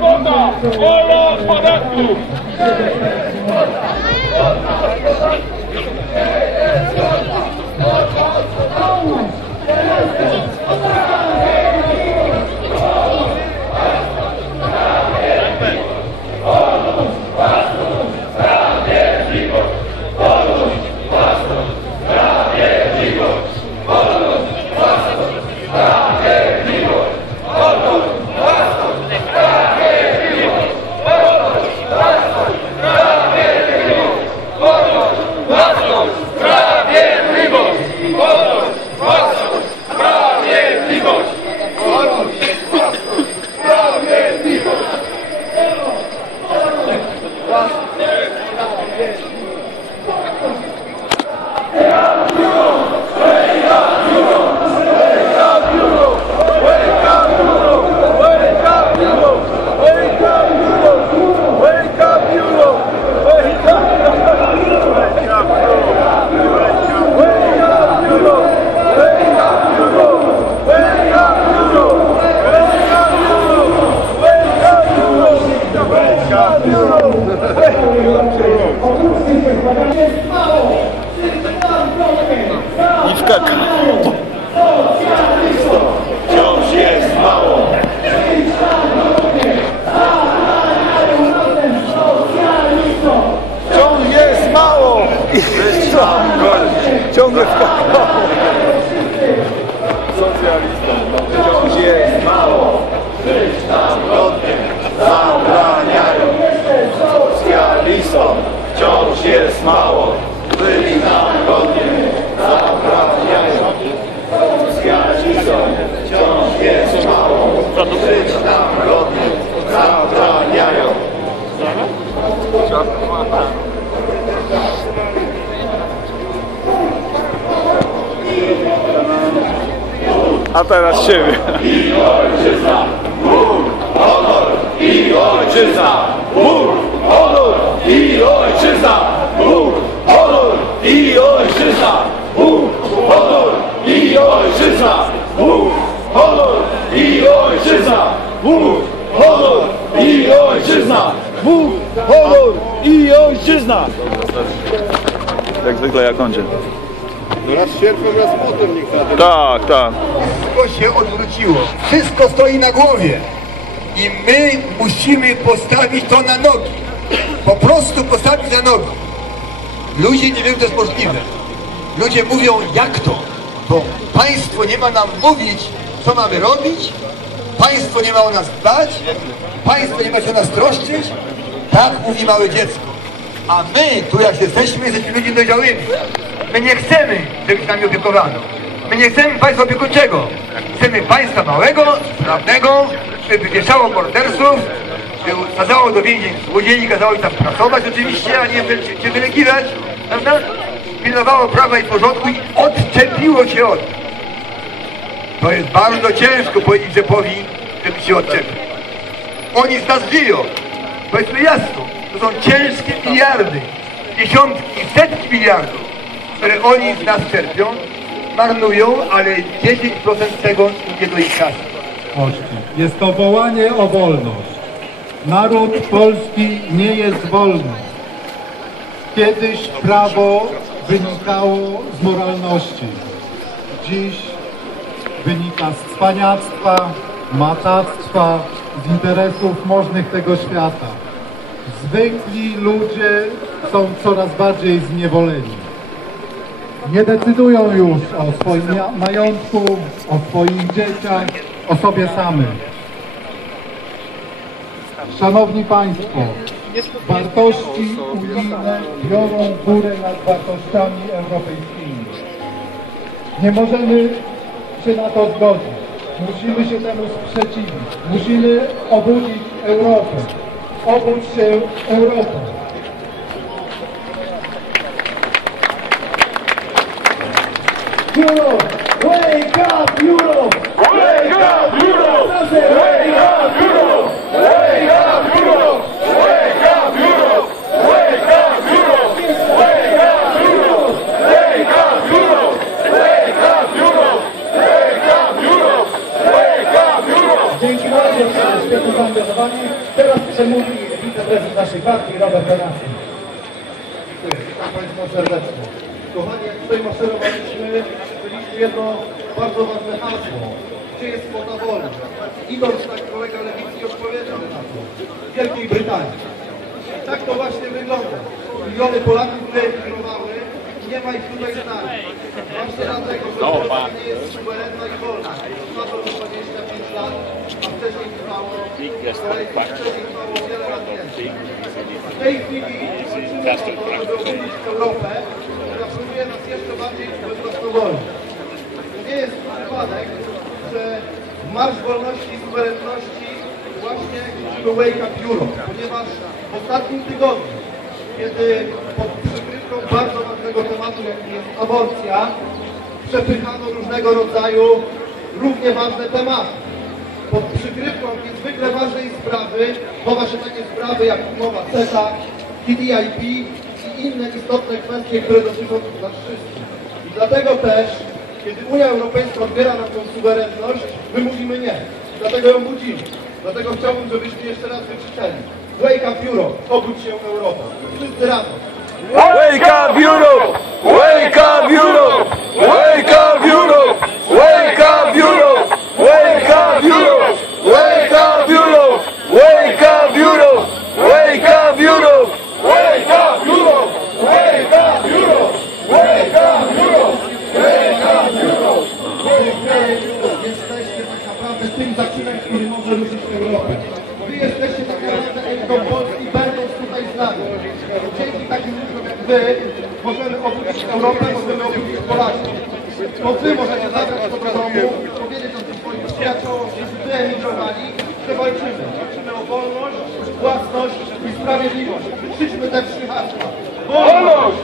Woda! Wolna od podatków! I w kaka. Wciąż jest mało. Wciąż jest mało. Ciągle w kaka. Socjalistom wciąż jest mało. Żyć nam godnie zabraniają. Socjalistom wciąż jest mało. Żyć nam godnie zabraniają. Socjalistom wciąż jest mało. Żyć nam godnie zabraniają. A teraz siebie. I ojczyzna, Bóg, honor i ojczyzna, Bóg, honor i ojczyzna, Bóg, honor i ojczyzna, Bóg, honor i ojczyzna, Bóg, honor i ojczyzna, Bóg, honor i ojczyzna, Bóg, honor i ojczyzna. Jak zwykle jak on. No raz sierpem, raz potem nikt na tym. Tak, tak. Wszystko się odwróciło. Wszystko stoi na głowie. I my musimy postawić to na nogi. Po prostu postawić na nogi. Ludzie nie wiedzą, że to jest możliwe. Ludzie mówią, jak to? Bo państwo nie ma nam mówić, co mamy robić. Państwo nie ma o nas dbać. Państwo nie ma się o nas troszczyć. Tak mówi małe dziecko. A my, tu jak jesteśmy ludźmi dojrzałymi. My nie chcemy, żeby się nami opiekowano. My nie chcemy państwa opiekuńczego. Chcemy państwa małego, sprawnego, żeby wieszało morderców, żeby sadzało do więzień złodziei, kazało im tam pracować oczywiście, a nie się wylegiwać, prawda? Pilnowało prawa i porządku i odczepiło się od nich. To jest bardzo ciężko powiedzieć Rzepowi, żeby się odczepił. Oni z nas żyją. Powiedzmy jasno, to są ciężkie miliardy, dziesiątki, setki miliardów, które oni z nas czerpią, marnują, ale 10% tego idzie do ich kasy. Jest to wołanie o wolność. Naród polski nie jest wolny. Kiedyś prawo wynikało z moralności. Dziś wynika z cwaniactwa, matactwa, z interesów możnych tego świata. Zwykli ludzie są coraz bardziej zniewoleni. Nie decydują już o swoim majątku, o swoich dzieciach, o sobie samych. Szanowni Państwo, wartości unijne biorą górę nad wartościami europejskimi. Nie możemy się na to zgodzić. Musimy się temu sprzeciwić. Musimy obudzić Europę. Obudź się Europę. Europe! Wake up, Europe! Wake up, Europe! Wake up, Europe! Wake up, Europe! Wake up, Europe! Wake up, Europe! Wake up, Europe! Wake up, Europe! Wake up, Europe! Wake up, Europe! Wake up, Europe! Dzięki bardzo. świetne zaangażowanie. Teraz przemówi wiceprezes naszej partii, Robert Benassi. Witam Państwa serdecznie. Kochani, jak tutaj maszerowaliśmy, byliśmy jedno bardzo ważne hasło. Gdzie jest kwota wolna? Idąc, tak kolega Lewicki odpowiedział na to. W Wielkiej Brytanii. I tak to właśnie wygląda. Miliony Polaków, które emigrowały, nie ma ich tutaj z nami. Właśnie dlatego, że Polska nie jest suwerenna i wolna. Trwa to już 25 lat, a wcześniej trwało wiele lat więcej. W tej chwili walczymy o to, żeby obudzić Europę, która próbuje nas jeszcze bardziej bezwłasnowolnić. To nie jest przypadek, że Marsz Wolności i Suwerenności właśnie krzyczymy Wake Up Europe, ponieważ w ostatnim tygodniu, kiedy pod przykrywką bardzo ważnego tematu, jakim jest aborcja, przepychano różnego rodzaju równie ważne tematy. Pod przykrywką niezwykle ważnej sprawy, bo właśnie takie sprawy jak umowa CETA, TTIP i inne istotne kwestie, które dotyczą nas wszystkich. I dlatego też, kiedy Unia Europejska odbiera nam tą suwerenność, my mówimy nie. Dlatego ją budzimy. Dlatego chciałbym, żebyśmy jeszcze raz wykrzyczeli: Wake Up Europe, obudź się Europa. Wszyscy razem. Wake up Europe! Wake up Europe! Wake up Europe! Wake up Europe! Wake up Europe! Wake up Europe! Wake up Europe! Wake up Europe! Wake up Europe! Wake up Europe! Wake up Europe! Wake up Europe! Jesteście tak naprawdę tym zaczynem, który może ruszyć Europę. Wy jesteście tak naprawdę eliką Polski, będąc tutaj z nami. Dzięki takim ludziom jak wy możemy obudzić Europę, możemy obudzić Polaków. To wy możecie zabrać to do domu, powiedzieć o tym swoim przyjaciołom, którzy wyemigrowali, że walczymy. Walczymy o wolność, własność i sprawiedliwość. Krzyczmy te trzy hasła. Wolność!